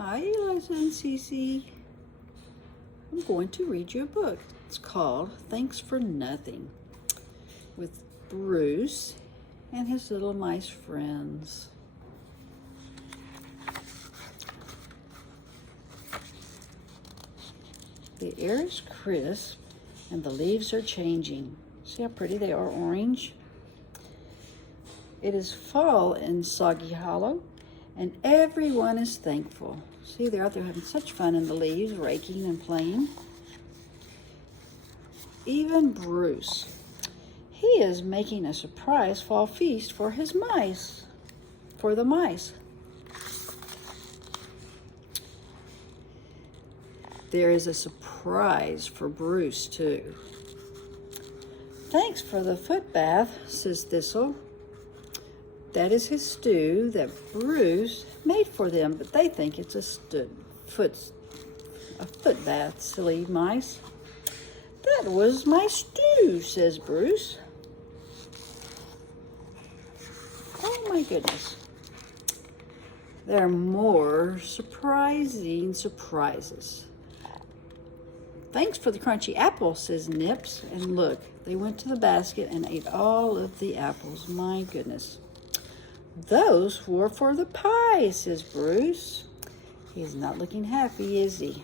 Hi, Eliza and Cece. I'm going to read you a book. It's called Thanks for Nothing with Bruce and his little mice friends. The air is crisp and the leaves are changing. See how pretty they are, orange? It is fall in Soggy Hollow and everyone is thankful. See, they're out there having such fun in the leaves, raking and playing. Even Bruce. He is making a surprise fall feast for his mice, for the mice. There is a surprise for Bruce, too. Thanks for the foot bath, says Thistle. That is his stew that Bruce made for them, but they think it's a foot bath, silly mice. That was my stew, says Bruce. Oh my goodness. There are more surprising surprises. Thanks for the crunchy apple, says Nips. And look, they went to the basket and ate all of the apples. My goodness. Those were for the pie, says Bruce. He's not looking happy, is he?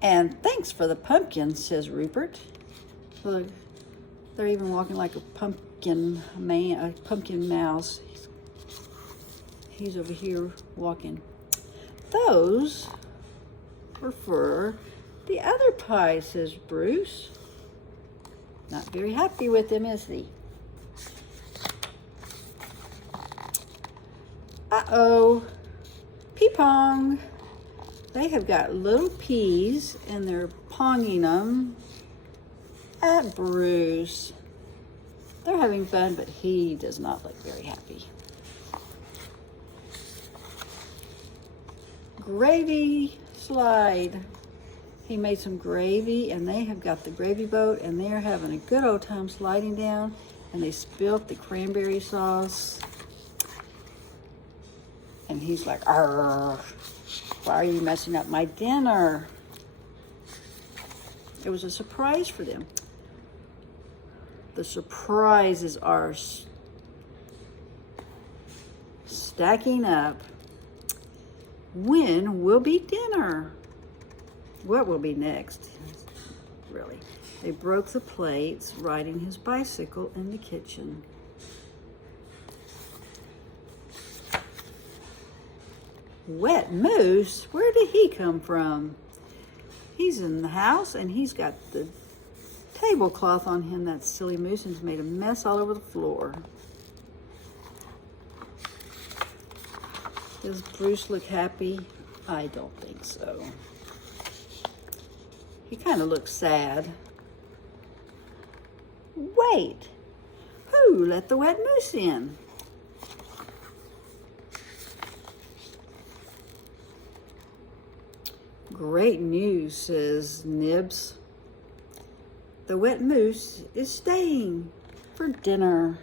And thanks for the pumpkin, says Rupert. Look, they're even walking like a pumpkin man, a pumpkin mouse. He's over here walking. Those were for the other pie, says Bruce. Not very happy with them, is he? Uh-oh. Pee-pong. They have got little peas and they're ponging them at Bruce. They're having fun, but he does not look very happy. Gravy slide. He made some gravy and they have got the gravy boat and they're having a good old time sliding down, and they spilt the cranberry sauce. And he's like, "Arr, why are you messing up my dinner?" It was a surprise for them. The surprises are stacking up. When will be dinner? What will be next? Really. They broke the plates, riding his bicycle in the kitchen. Wet Moose? Where did he come from? He's in the house and he's got the tablecloth on him, that silly moose, and he's made a mess all over the floor. Does Bruce look happy? I don't think so. He kind of looks sad. Wait, who let the wet moose in? Great news, says Nibs. The wet moose is staying for dinner.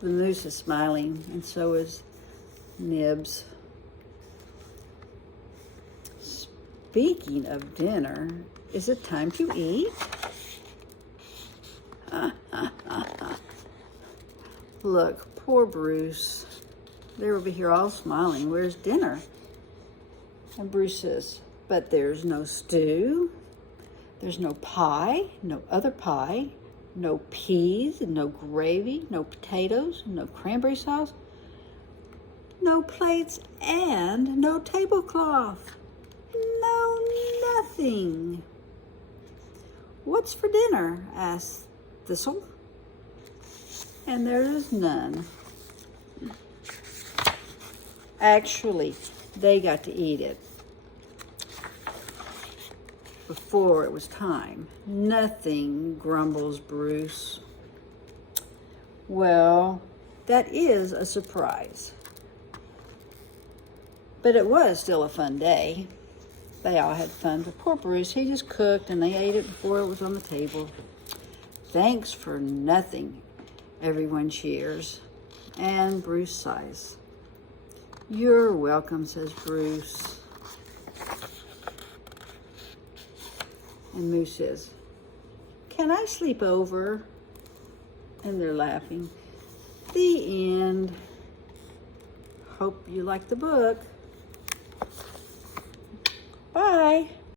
The moose is smiling, and so is Nibs. Speaking of dinner, is it time to eat? Look, poor Bruce. They're over here all smiling. Where's dinner? And Bruce says, but there's no stew. There's no pie, no other pie, no peas, no gravy, no potatoes, no cranberry sauce, no plates, and no tablecloth. No, nothing. What's for dinner? Asked Thistle. And there is none. Actually, they got to eat it before it was time. Nothing, grumbles Bruce. Well, that is a surprise. But it was still a fun day. They all had fun, but poor Bruce, he just cooked and they ate it before it was on the table. Thanks for nothing, everyone cheers. And Bruce sighs. You're welcome, says Bruce. And Moose says, can I sleep over? And they're laughing. The end. Hope you like the book. Bye.